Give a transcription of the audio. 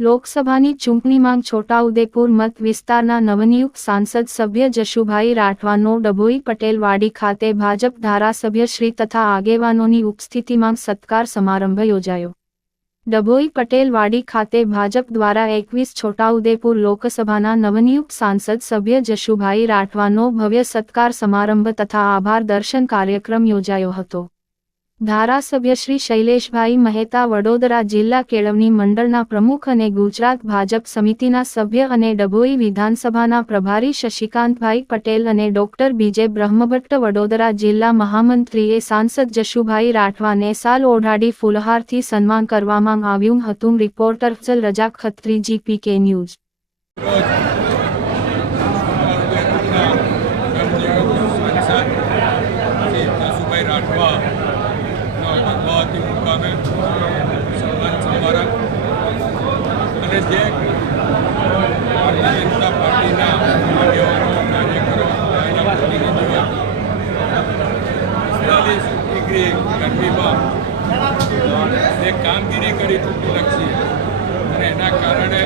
લોકસભાની ચૂંટણીમાં છોટાઉદેપુર મત વિસ્તારના નવનિયુક્ત સાંસદ સભ્ય જશુભાઈ રાઠવાનો, ડભોઈ પટેલવાડી ખાતે ભાજપ ધારાસભ્યશ્રી તથા આગેવાનોની ઉપસ્થિતિમાં સત્કાર સમારંભ યોજાયો. ડભોઈ પટેલવાડી ખાતે ભાજપ દ્વારા એકવીસ છોટાઉદેપુર લોકસભાના નવનિયુક્ત સાંસદ સભ્ય જશુભાઈ રાઠવાનો ભવ્ય સત્કાર સમારંભ તથા આભાર દર્શન કાર્યક્રમ યોજાયો હતો. ધારાસભ્ય શ્રી શૈલેષભાઈ મહેતા વડોદરા જિલ્લા કેળવણી મંડળના પ્રમુખ અને ગુજરાત ભાજપ સમિતિના સભ્ય અને ડભોઈ વિધાનસભાના પ્રભારી શશિકાંતભાઈ પટેલ અને ડોક્ટર બીજે બ્રહ્મભટ્ટ વડોદરા જિલ્લા મહામંત્રીએ સાંસદ જશુભાઈ રાઠવાને સાલ ઓઢાડી ફૂલહારથી સન્માન કરવામાં આવ્યું હતું. Reporter Fazal Raza, Khatri, GPK news. રાઠવાનો Padmavati મુકામે સન્માન સમારંભ અને જે ભારતીય જનતા પાર્ટીના આગેવાનો કાર્યકરો એના પ્રતિનિધિઓ પિસ્તાલીસ ડિગ્રી ગરમીમાં જે કામગીરી કરી ચૂંટણીલક્ષી અને એના કારણે